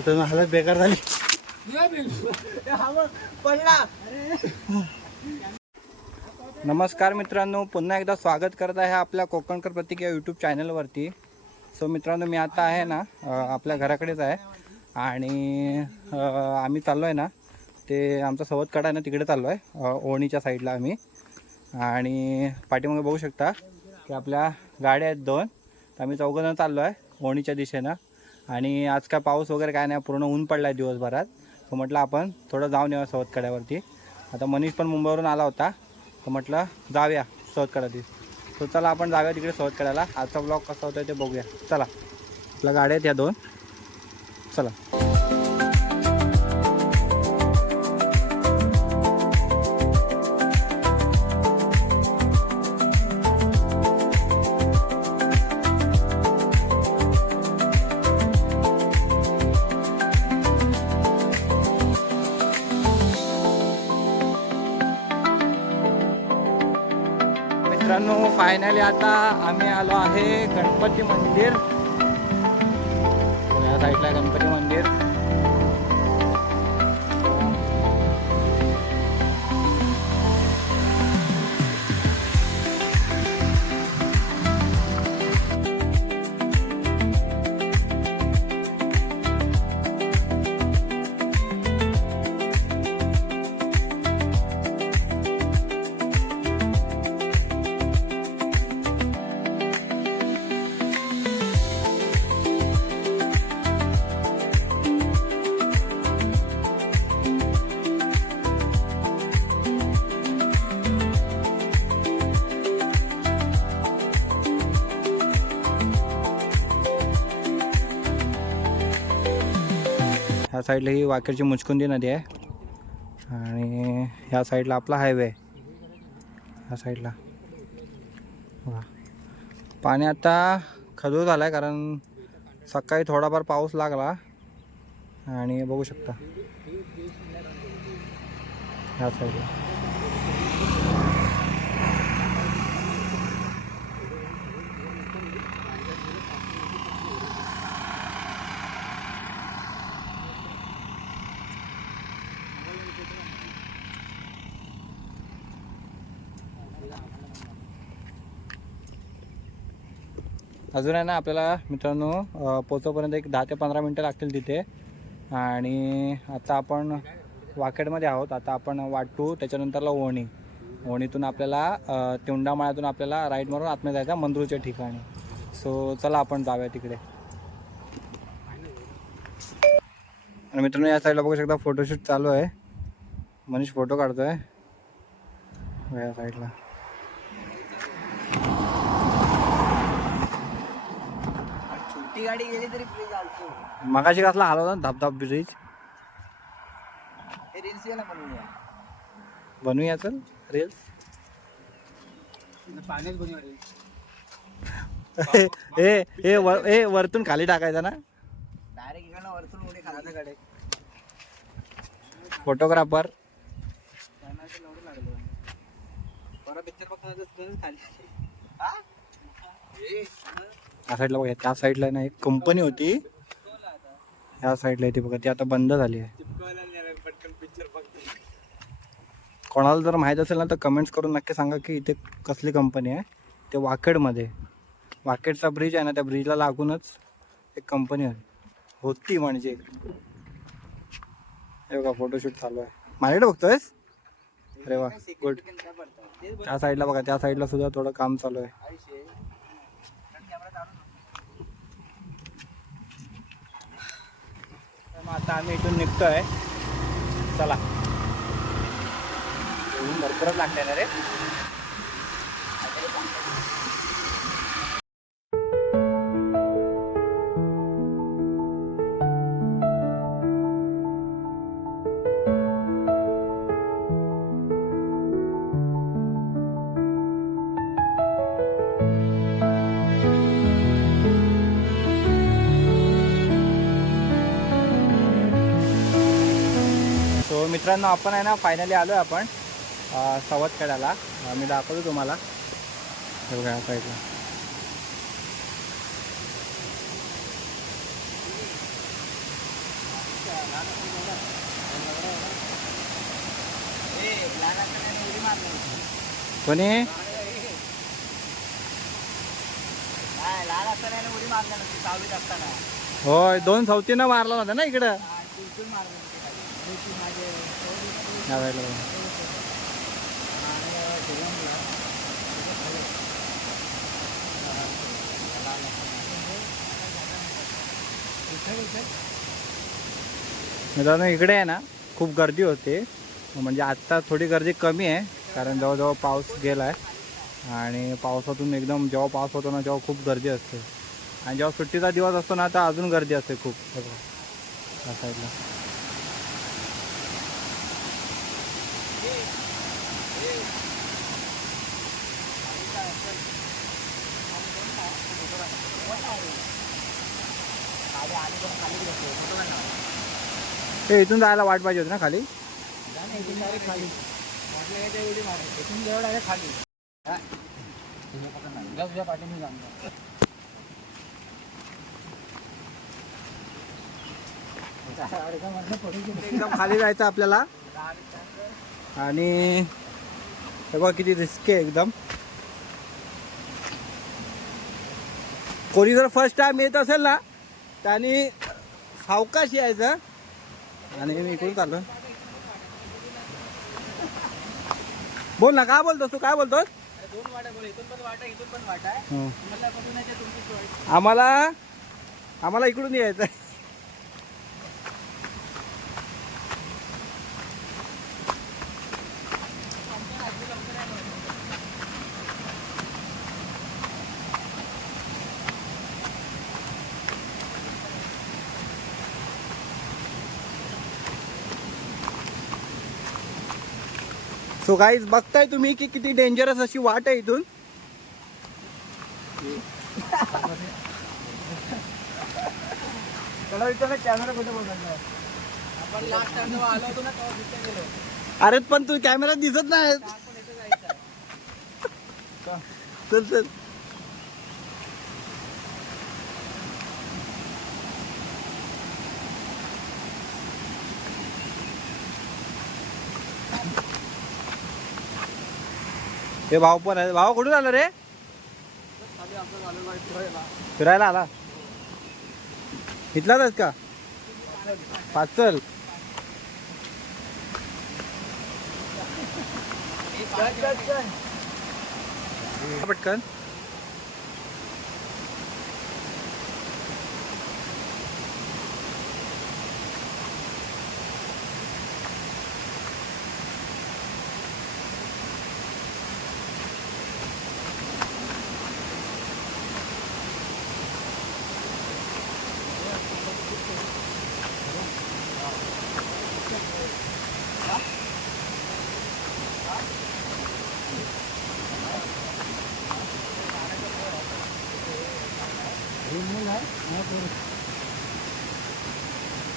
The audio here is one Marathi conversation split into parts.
तिथं हालत बेकार झाली. नमस्कार मित्रांनो पुन्हा एकदा स्वागत करत आहे आपल्या कोकणकर प्रतीक या यूट्यूब चॅनलवरती सो मित्रांनो मी आता आहे ना आपल्या घराकडेच आहे. आणि आम्ही चाललो आहे ना ते आमचा सवतकडा आहे ना तिकडे चाललो आहे ओणीच्या साईडला आम्ही. आणि पाठीमागे बघू शकता की आपल्या गाड्या आहेत दोन. तर आम्ही चौघजण चाललो आहे ओणीच्या दिशेनं. आणि आज काय पाऊस वगैरे काय नाही पूर्ण ऊन पडला आहे दिवसभरात. तर म्हटलं आपण थोडं जाऊन येऊ सवतकड्यावरती आता मनीष पण मुंबईवरून आला होता. तर म्हटलं जाऊया सवतकड्यात तर चला आपण जाऊया तिकडे सवतकड्याला आजचा ब्लॉग कसा होता ते बघूया. चला आपल्या गाड्या आहेत या दोन. चला. फायनली आता आम्ही आलो आहे गणपती मंदिर. या साईडला गणपती ह्या साईडला ही वाकेरची मुचकुंदी नदी आहे. आणि ह्या साईडला आपला हायवे आहे. ह्या साईडला. बघा. पाणी आता खजूर झालं आहे कारण सकाळी थोडाफार पाऊस लागला. आणि बघू शकता. ह्या साईडला. अजून आहे ना आपल्याला मित्रांनो पोचवपर्यंत एक दहा ते पंधरा मिनटं लागतील तिथे. आणि आता आपण वाकेडमध्ये आहोत. आता आपण वाटू त्याच्यानंतरला ओणी. ओणीतून आपल्याला अ, तिवंडामाळ्यातून आपल्याला राईट मारून आतमध्ये जायचं मंदरूच्या ठिकाणी. सो चला आपण जाऊया तिकडे. आणि मित्रांनो या साईडला बघू शकता फोटोशूट चालू आहे. मनीष फोटो काढतोय. या साईडला गाडी गेली तरी मगाशी कसला आला होता ना धबधब ब्रिज हे रील्स याला बनवूया. बनवूया चल रील्स पाण्यात बनवूया ए ए वर ए वरतून खाली टाकायचा ना? डायरेक्ट इकडनं वरतून उडी कडे फोटोग्राफर परत पिक्चर बघताना खाली. हा? ए, त्या साईडला बघा त्या साईडला ना एक कंपनी होती. ह्या साईडला येते बघा ती आता बंद झाली आहे. कोणाला जर माहीत असेल ना तर कमेंट्स करून नक्की सांगा की इथे कसली कंपनी आहे. ते वाकेडमध्ये. वाकेडचा ब्रिज आहे ना त्या ब्रिजला लागूनच एक कंपनी होती म्हणजे. हे बघा फोटोशूट चालू आहे. माझ्याकडे बघतोयस? अरे वा गुड त्या साईडला बघा त्या साईडला सुद्धा थोडं काम चालू आहे आयुष्य कॅमेरा चालू तर मग आता आम्ही इथून निघतोय. चला. ऊन भरपूरच लागतंय ना रे? मित्रांनो आपण आहे ना फायनली आलो आहे आपण अं, खेळायला मी दाखवतो तुम्हाला. हे बघा पाहिजे कोणी? होय दोन सवतीनं मारला होता ना इकडं? होती माझे मित्रांनो इकडे आहे ना खूप गर्दी होते. म्हणजे आत्ता थोडी गर्दी कमी आहे कारण जवळजवळ पाऊस गेला आहे आणि पावसातून एकदम जेव्हा पाऊस होतो ना तेव्हा खूप गर्दी असते. आणि जेव्हा सुट्टीचा दिवस असतो ना तर अजून गर्दी असते खूप. सगळं साईडला खाली आणि पण खाली बसलो फोटो काढ ना. ते इथून जायला वाट पाहिजे होती ना खाली? हा. एकदम खाली जायचं आपल्याला. आणि हे बघा किती रिस्क आहे एकदम. कोणी जर फर्स्ट टाइम येत असेल ना त्याने सावकाश यायचं. आणि मी इकडून चाललो बोल ना काय बोलतोस तू? काय बोलतोस? अरे दोन वाटा बोल इथून पण वाटा इथून पण वाटा आहे हं. तुम्हाला कुठून यायचं तुमची choice. आम्हाला आम्हाला इकडून यायचं आहे. सो गाईज बघताय तुम्ही की किती डेंजरस अशी वाट आहे इथून. अरे पण तू कॅमेरा दिसत नाही चल चल. हे भाऊ पण आहे. भाऊ कुठून आला रे? फिरायला आला. इथलाच आहेस का? पाचल. पटकन.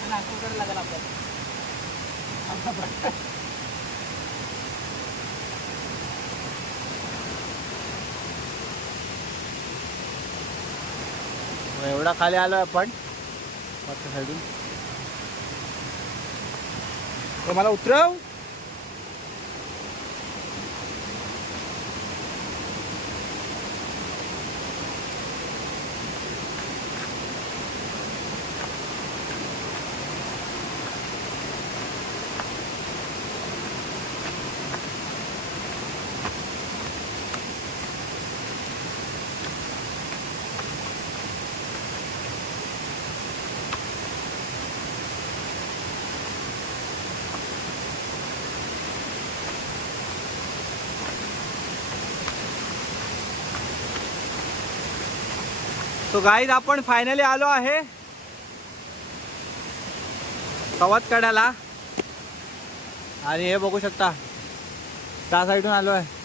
नागपूरकडे लागेल आपल्याला एवढा खाली आलो आपण. मागच्या साईडून तर मला उतरव. तो गाईज आपण फायनली आलो आहे. कवत कड्याला आणि हे बघू शकता. त्या साईडून आलो आहे.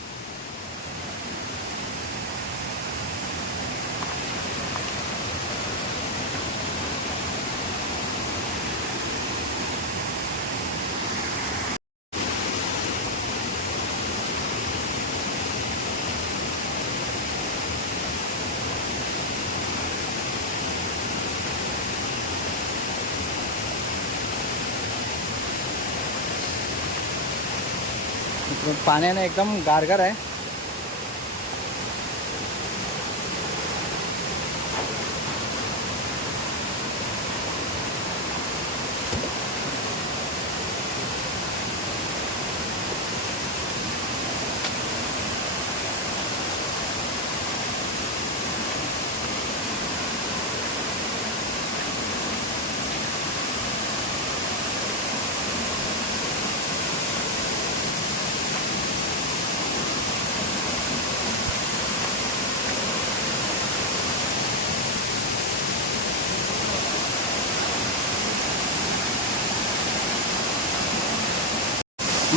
पाण्याने एकदम गारगार आहे.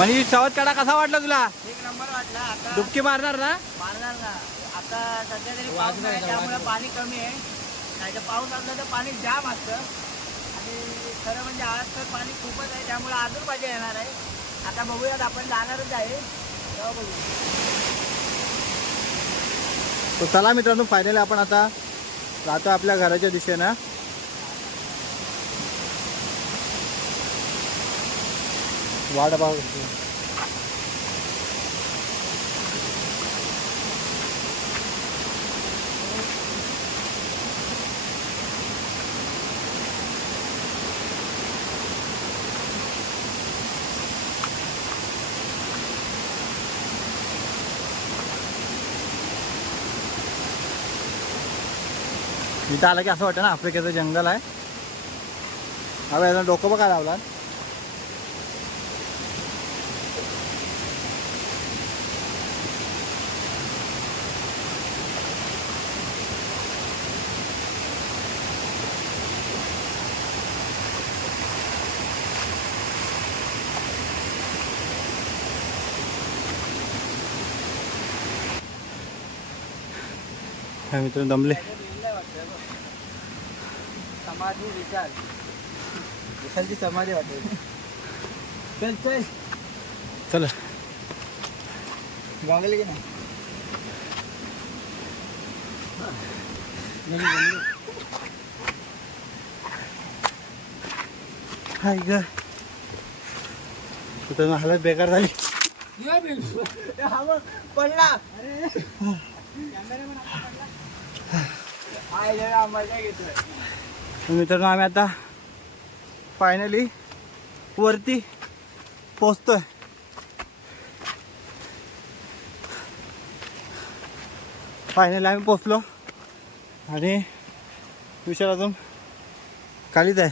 म्हणजे चवत कडा कसा वाटला तुला? एक नंबर वाटला. आता डुबकी मारणार ना? मारणार ना. आता सध्या तरी पाऊस नाही त्यामुळे. पाणी कमी आहे. नाही तर पाऊस असला तर पाणी जाम असतं. आणि खरं म्हणजे आज तर पाणी खूपच आहे त्यामुळे अजून मजा येणार आहे. आता बघूयात आपण जाणारच आहे. तेव्हा बघू. तर चला मित्रांनो फायनली आपण आता जातो आपल्या घराच्या दिशेनं. वाट बघ इथं आलं की असं वाटतं ना आफ्रिकेचं जंगल आहे. अरे याला डोकं बघा लावला काय मित्र दमले. समाधी विशाल विशालची समाधी वाटेल. चल चल. चला. गॉगल की नाही हाय ग. तुझं हालत बेकार झाली. हा. पडला. आय जरा मजा घेतोय तर मित्रांनो आम्ही आता फायनली वरती पोचतोय फायनली आम्ही पोचलो आणि विशाल अजून खालीच आहे.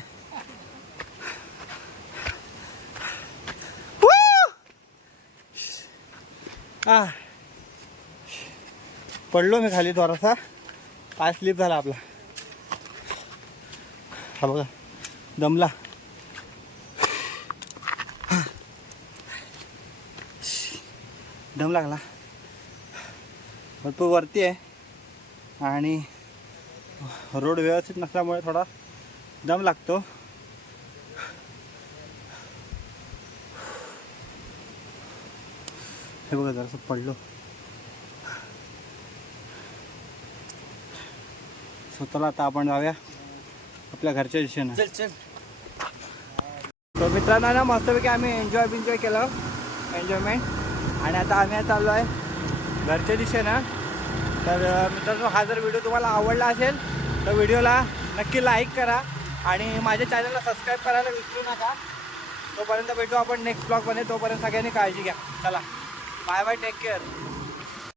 पडलो मी खाली थोडासा. पाय स्लिप झाला आपला. हा बघा दमला. दम लागला. भरपूर वरती आहे. आणि रोड व्यवस्थित नसल्यामुळे थोडा दम लागतो. हे बघा जरासं पडलो. स्वतःला आता आपण जाऊया आपल्या घरच्या दिशेनं. चल चल. तर मित्रांनो ना मस्तपैकी आम्ही एन्जॉय बिन्जॉय केलं एन्जॉयमेंट आणि आता आम्ही चाललो आहे घरच्या दिशेनं. तर मित्रांनो हा जर व्हिडिओ तुम्हाला आवडला असेल तर व्हिडिओला नक्की लाईक करा. आणि माझ्या चॅनलला सबस्क्राईब करायला विसरू नका. तोपर्यंत भेटू आपण नेक्स्ट ब्लॉगमध्ये तोपर्यंत सगळ्यांनी काळजी घ्या. चला. Bye bye take care